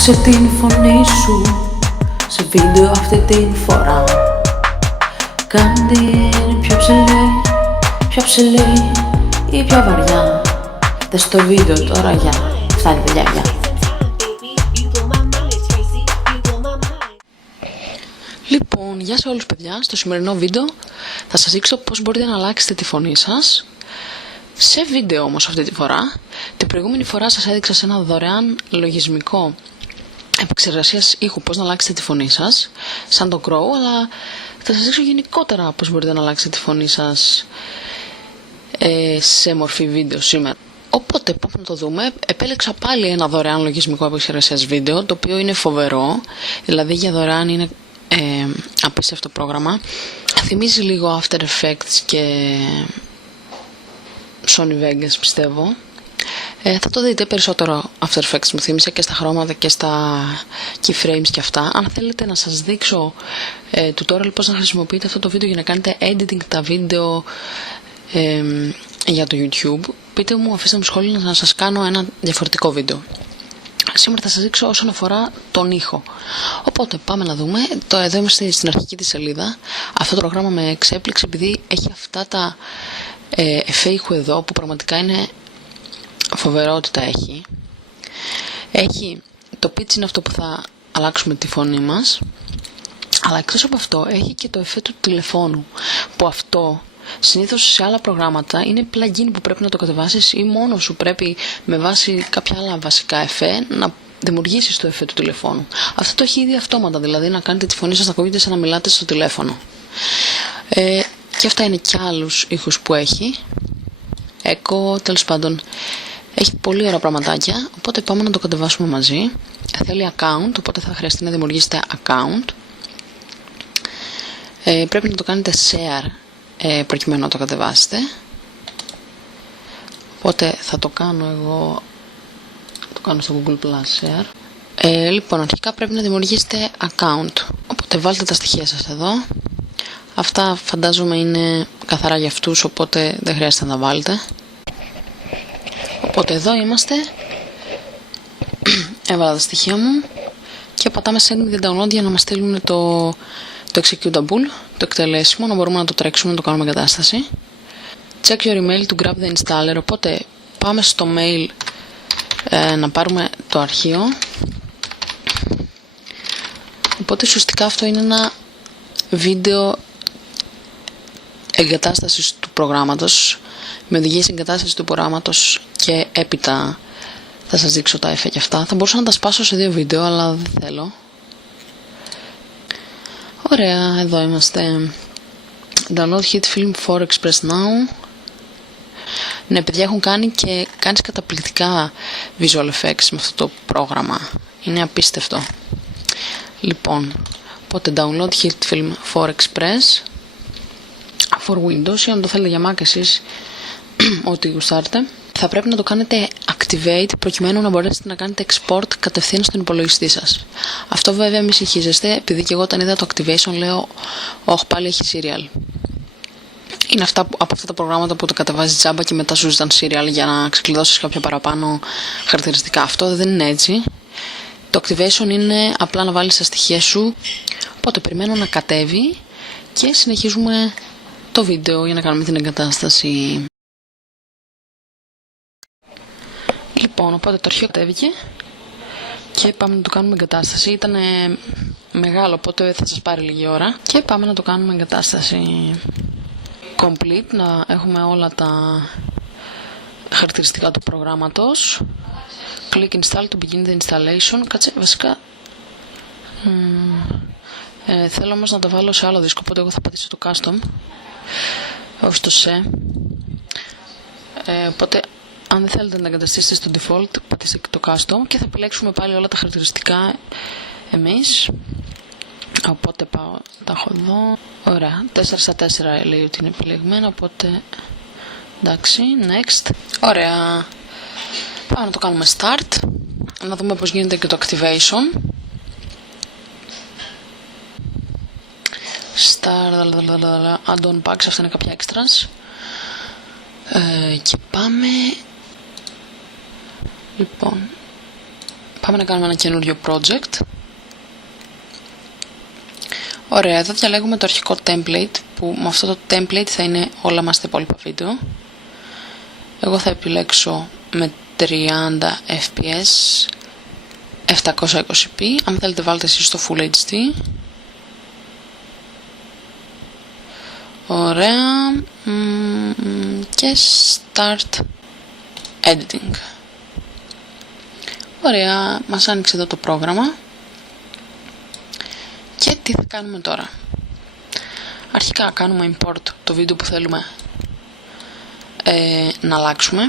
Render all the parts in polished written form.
Άκουσε την φωνή σου σε βίντεο αυτή την φορά. Κάνε την πιο ψηλή ή πιο βαριά. Δες το βίντεο τώρα, για φτάνει παιδιά, για. Λοιπόν, γεια σε όλους παιδιά. Στο σημερινό βίντεο θα σας δείξω πώς μπορείτε να αλλάξετε τη φωνή σας. Σε βίντεο όμως αυτή τη φορά. Την προηγούμενη φορά σας έδειξα σε ένα δωρεάν λογισμικό επεξεργασίας ήχου πώς να αλλάξετε τη φωνή σας, σαν το Crow, αλλά θα σας δείξω γενικότερα πώς μπορείτε να αλλάξετε τη φωνή σας σε μορφή βίντεο σήμερα. Οπότε πάμε να το δούμε. Επέλεξα πάλι ένα δωρεάν λογισμικό επεξεργασίας βίντεο, το οποίο είναι φοβερό, δηλαδή για δωρεάν είναι απίστευτο πρόγραμμα. Θυμίζει λίγο After Effects και Sony Vegas, πιστεύω. Θα το δείτε περισσότερο. After Effects μου θύμισε και στα χρώματα και στα keyframes και αυτά. Αν θέλετε να σας δείξω tutorial πώς να χρησιμοποιείτε αυτό το βίντεο για να κάνετε editing τα βίντεο για το YouTube, πείτε μου, αφήστε μου σχόλια να σας κάνω ένα διαφορετικό βίντεο. Σήμερα θα σας δείξω όσον αφορά τον ήχο. Οπότε πάμε να δούμε. Εδώ είμαστε στην αρχική της σελίδα. Αυτό το πρόγραμμα με εξέπληξε επειδή έχει αυτά τα εφέ ήχου εδώ που πραγματικά είναι φοβερότητα έχει. Έχει το pitch, είναι αυτό που θα αλλάξουμε τη φωνή μας. Αλλά εκτός από αυτό έχει και το εφέ του τηλεφώνου, που αυτό συνήθως σε άλλα προγράμματα είναι plugin που πρέπει να το κατεβάσεις ή μόνο σου πρέπει με βάση κάποια άλλα βασικά εφέ να δημιουργήσεις το εφέ του τηλεφώνου. Αυτό το έχει ήδη αυτόματα, δηλαδή να κάνετε τη φωνή σας να ακούγεται σαν να μιλάτε στο τηλέφωνο. Και αυτά είναι και άλλους ήχους που έχει. Τέλος πάντων, έχει πολύ ωραία πραγματάκια, οπότε πάμε να το κατεβάσουμε μαζί. Θέλει account, οπότε θα χρειαστεί να δημιουργήσετε account. Πρέπει να το κάνετε share προκειμένου να το κατεβάσετε. Οπότε θα το κάνω εγώ, το κάνω στο Google Plus share. Λοιπόν, αρχικά πρέπει να δημιουργήσετε account, οπότε βάλτε τα στοιχεία σας εδώ. Αυτά φαντάζομαι είναι καθαρά για αυτούς, οπότε δεν χρειάζεται να τα βάλετε. Οπότε εδώ είμαστε. Έβαλα τα στοιχεία μου και πατάμε send the download για να μας στείλουν το executable, το εκτελέσιμο, να μπορούμε να το τρέξουμε, να το κάνουμε εγκατάσταση. Check your email to grab the installer. Οπότε πάμε στο mail να πάρουμε το αρχείο. Οπότε ουσιαστικά αυτό είναι ένα βίντεο εγκατάστασης του προγράμματος, με οδηγίες εγκατάστασης του προγράμματος και έπειτα θα σας δείξω τα εφέ και αυτά. Θα μπορούσα να τα σπάσω σε 2 βίντεο, αλλά δεν θέλω. Ωραία, εδώ είμαστε. Download hit film for Express Now. Ναι, παιδιά, έχουν κάνεις καταπληκτικά visual effects με αυτό το πρόγραμμα. Είναι απίστευτο. Λοιπόν, οπότε download hit film for Express for Windows, ή αν το θέλετε για Mac εσείς, ό,τι γουστάρετε. Θα πρέπει να το κάνετε activate προκειμένου να μπορέσετε να κάνετε export κατευθείαν στον υπολογιστή σας. Αυτό βέβαια μη συγχύζεστε, επειδή και εγώ όταν είδα το activation λέω όχι, πάλι έχει serial. Είναι από αυτά τα προγράμματα που το κατεβάζει τζάμπα και μετά σου ζητάνε serial για να ξεκλειδώσεις κάποια παραπάνω χαρακτηριστικά. Αυτό δεν είναι έτσι. Το activation είναι απλά να βάλεις τα στοιχεία σου. Οπότε περιμένω να κατέβει και συνεχίζουμε το βίντεο για να κάνουμε την εγκατάσταση. Λοιπόν, οπότε το αρχείο κατέβηκε και πάμε να το κάνουμε εγκατάσταση. Ήταν μεγάλο, οπότε θα σας πάρει λίγη ώρα. Και πάμε να το κάνουμε εγκατάσταση complete, να έχουμε όλα τα χαρακτηριστικά του προγράμματος. Click install to begin the installation. Κάτσε, βασικά θέλω όμως να το βάλω σε άλλο δίσκο, οπότε εγώ θα πατήσω το custom, όχι το σε. Οπότε αν δεν θέλετε να εγκαταστήσετε στο default, πατήστε και το custom και θα επιλέξουμε πάλι όλα τα χαρακτηριστικά εμείς. Οπότε πάω, τα έχω εδώ. Ωραία, 4/4 λέει ότι είναι επιλεγμένα, οπότε εντάξει, next. Ωραία, πάμε να το κάνουμε start, να δούμε πώς γίνεται και το activation. Add-on packs, αυτά είναι κάποια extras. Και πάμε. Λοιπόν, Πάμε να κάνουμε ένα καινούριο project. Ωραία, εδώ διαλέγουμε το αρχικό template, που με αυτό το template θα είναι όλα μας τα υπόλοιπα βίντεο. Εγώ θα επιλέξω με 30 fps 720p, αν θέλετε βάλτε εσείς στο Full HD. Ωραία, και Start Editing. Ωραία, μας άνοιξε εδώ το πρόγραμμα. Και τι θα κάνουμε τώρα? Αρχικά κάνουμε import το βίντεο που θέλουμε να αλλάξουμε.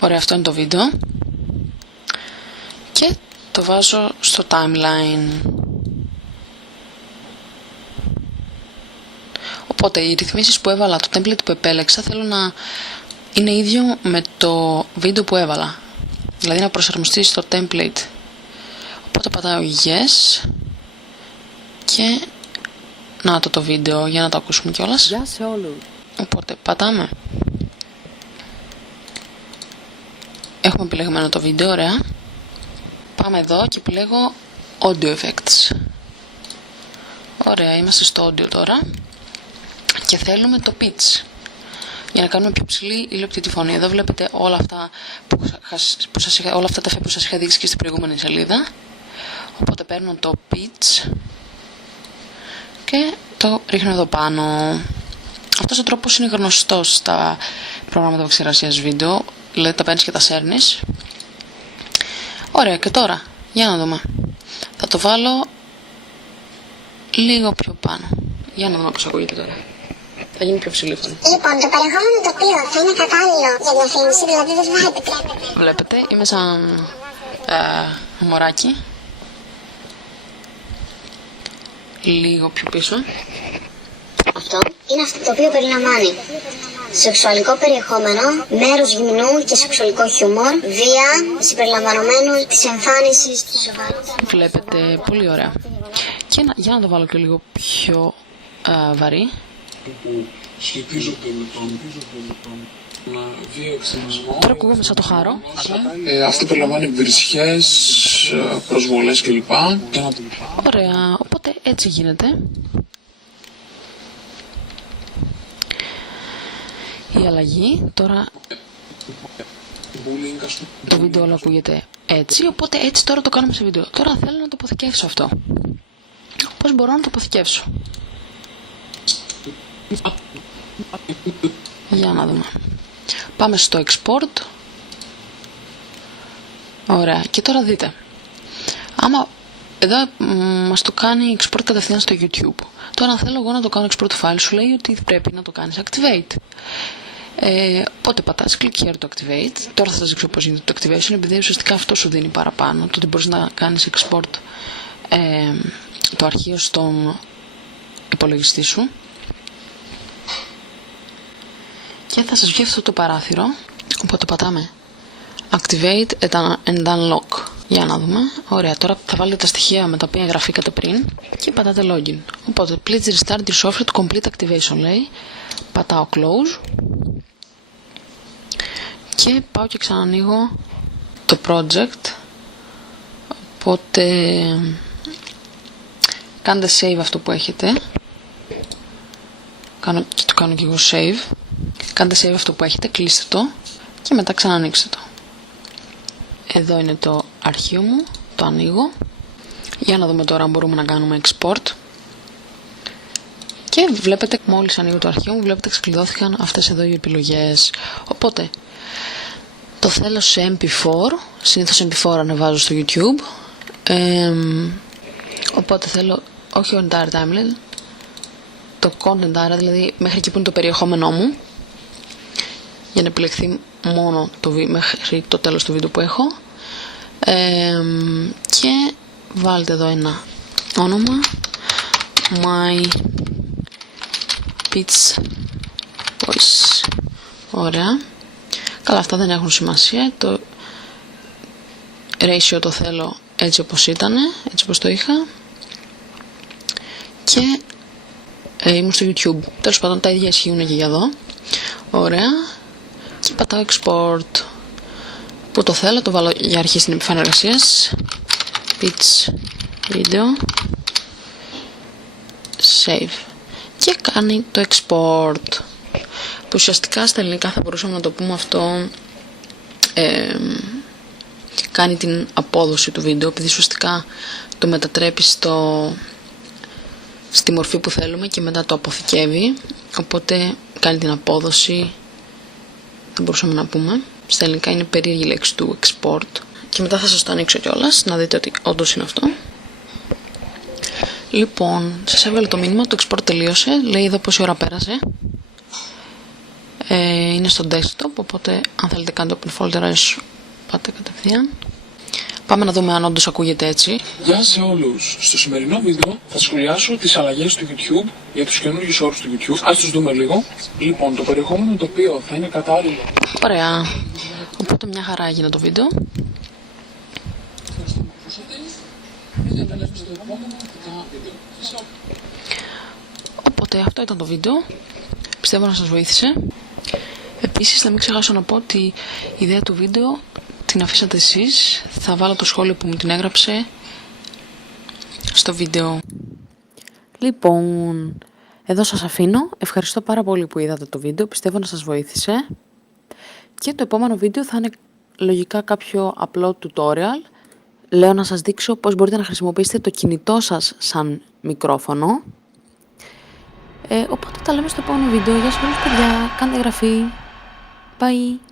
Ωραία, αυτό είναι το βίντεο. Και το βάζω στο timeline. Οπότε οι ρυθμίσεις που έβαλα, το template που επέλεξα, θέλω να είναι ίδιο με το βίντεο που έβαλα. Δηλαδή να προσαρμοστεί στο template. Οπότε πατάω yes. Και να το βίντεο για να το ακούσουμε κιόλας. Οπότε πατάμε. Έχουμε επιλεγμένο το βίντεο, ωραία. Πάμε εδώ και επιλέγω Audio Effects. Ωραία, είμαστε στο audio τώρα. Και θέλουμε το pitch για να κάνουμε πιο ψηλή ηλεοπτική φωνή. Εδώ βλέπετε όλα αυτά όλα αυτά τα εφέ που σας είχα δείξει και στην προηγούμενη σελίδα. Οπότε παίρνω το pitch και το ρίχνω εδώ πάνω. Αυτός ο τρόπος είναι γνωστός στα προγράμματα επεξεργασίας βίντεο. Δηλαδή τα παίρνεις και τα σέρνεις. Ωραία, και τώρα για να δούμε. Θα το βάλω λίγο πιο πάνω. Για να δούμε πώς ακούγεται τώρα. Θα γίνει πιο ψηλή φωνή. Λοιπόν, το περιεχόμενο το οποίο θα είναι κατάλληλο για διαφήμιση, δηλαδή δεν θα επιτρέπεται. Βλέπετε, είμαι σαν μωράκι. Λίγο πιο πίσω. Αυτό είναι αυτό το οποίο περιλαμβάνει σεξουαλικό περιεχόμενο, μέρος γυμνού και σεξουαλικό χιούμορ, βία, συμπεριλαμβανομένου της εμφάνισης της σοβαρότητας. Βλέπετε, πολύ ωραία. Και για να το βάλω και λίγο πιο βαρύ. Που σχετίζονται με τον βίαιο εξτρεμισμό. Τώρα ακούγομαι σαν το χάρο. Αυτό περιλαμβάνει βρισχές, προσβολές κλπ. Ωραία, οπότε έτσι γίνεται. Η αλλαγή, τώρα το βίντεο όλο ακούγεται έτσι, οπότε έτσι τώρα το κάνουμε σε βίντεο. Τώρα θέλω να το αποθηκεύσω αυτό. Πώς μπορώ να το αποθηκεύσω? Για να δούμε. Πάμε στο export. Ωραία, και τώρα δείτε. Άμα εδώ μας το κάνει export κατευθείαν στο YouTube. Τώρα αν θέλω εγώ να το κάνω export file, σου λέει ότι πρέπει να το κάνεις activate. Οπότε πατάς click here to activate. Τώρα θα σας δείξω πώς γίνεται το activation, επειδή ουσιαστικά αυτό σου δίνει παραπάνω. Το ότι μπορείς να κάνεις export το αρχείο στον υπολογιστή σου. Και θα σας βγει αυτό το παράθυρο. Οπότε πατάμε activate and unlock. Για να δούμε. Ωραία, τώρα θα βάλετε τα στοιχεία με τα οποία εγγραφήκατε πριν και πατάτε login. Οπότε please restart your software to complete activation, λέει. Πατάω close και πάω και ξανανοίγω το project. Οπότε κάντε save αυτό που έχετε. Το κάνω και εγώ save. Κάντε save αυτό που έχετε, κλείστε το και μετά ξανανοίξτε το. Εδώ είναι το αρχείο μου, το ανοίγω. Για να δούμε τώρα αν μπορούμε να κάνουμε export. Και βλέπετε, μόλις ανοίγω το αρχείο μου, βλέπετε ξεκλειδώθηκαν αυτές εδώ οι επιλογές. Οπότε, το θέλω σε MP4, συνήθως MP4 ανεβάζω στο YouTube. Οπότε θέλω, όχι ο entire timeline, το content area, δηλαδή μέχρι εκεί που είναι το περιεχόμενό μου, για να επιλεχθεί μόνο μέχρι το τέλος του βίντεο που έχω. Και βάλτε εδώ ένα όνομα, My Pitch Voice. Ωραία. Καλά, αυτά δεν έχουν σημασία. Το ratio το θέλω έτσι όπως ήταν, έτσι όπως το είχα. Και ήμουν στο YouTube. Τέλος πάντων, τα ίδια ισχύουν και για εδώ. Ωραία. Και πατάω export. που το θέλω, το βάλω για αρχή στην επιφάνεια εργασίας. Pitch video. Save. Και κάνει το export. Που ουσιαστικά στα ελληνικά θα μπορούσαμε να το πούμε αυτό, κάνει την απόδοση του βίντεο, επειδή ουσιαστικά το μετατρέπει στη μορφή που θέλουμε και μετά το αποθηκεύει, οπότε κάνει την απόδοση, θα μπορούσαμε να πούμε. Στα ελληνικά είναι περίεργη λέξη του export και μετά θα σας το ανοίξω κιόλας να δείτε ότι όντως είναι αυτό. Λοιπόν, σας έβγαλε το μήνυμα, το export τελείωσε, λέει εδώ πόση ώρα πέρασε. Είναι στο desktop, οπότε αν θέλετε κάντε open folder, πάτε κατευθείαν. Πάμε να δούμε αν όντως ακούγεται έτσι. Γεια σε όλους. Στο σημερινό βίντεο θα σχολιάσω τις αλλαγές του YouTube για τους καινούργιους όρους του YouTube. Ας τους δούμε λίγο. Λοιπόν, το περιεχόμενο το οποίο θα είναι κατάλληλο. Ωραία. Οπότε μια χαρά έγινε το βίντεο. Οπότε αυτό ήταν το βίντεο. Πιστεύω να σας βοήθησε. Επίσης, να μην ξεχάσω να πω ότι η ιδέα του βίντεο την αφήσατε εσείς. Θα βάλω το σχόλιο που μου την έγραψε στο βίντεο. Λοιπόν, εδώ σας αφήνω. Ευχαριστώ πάρα πολύ που είδατε το βίντεο. Πιστεύω να σας βοήθησε. Και το επόμενο βίντεο θα είναι λογικά κάποιο απλό tutorial. Λέω να σας δείξω πώς μπορείτε να χρησιμοποιήσετε το κινητό σας σαν μικρόφωνο. Οπότε τα λέμε στο επόμενο βίντεο. Γεια σας όλους παιδιά. Κάντε εγγραφή. Bye.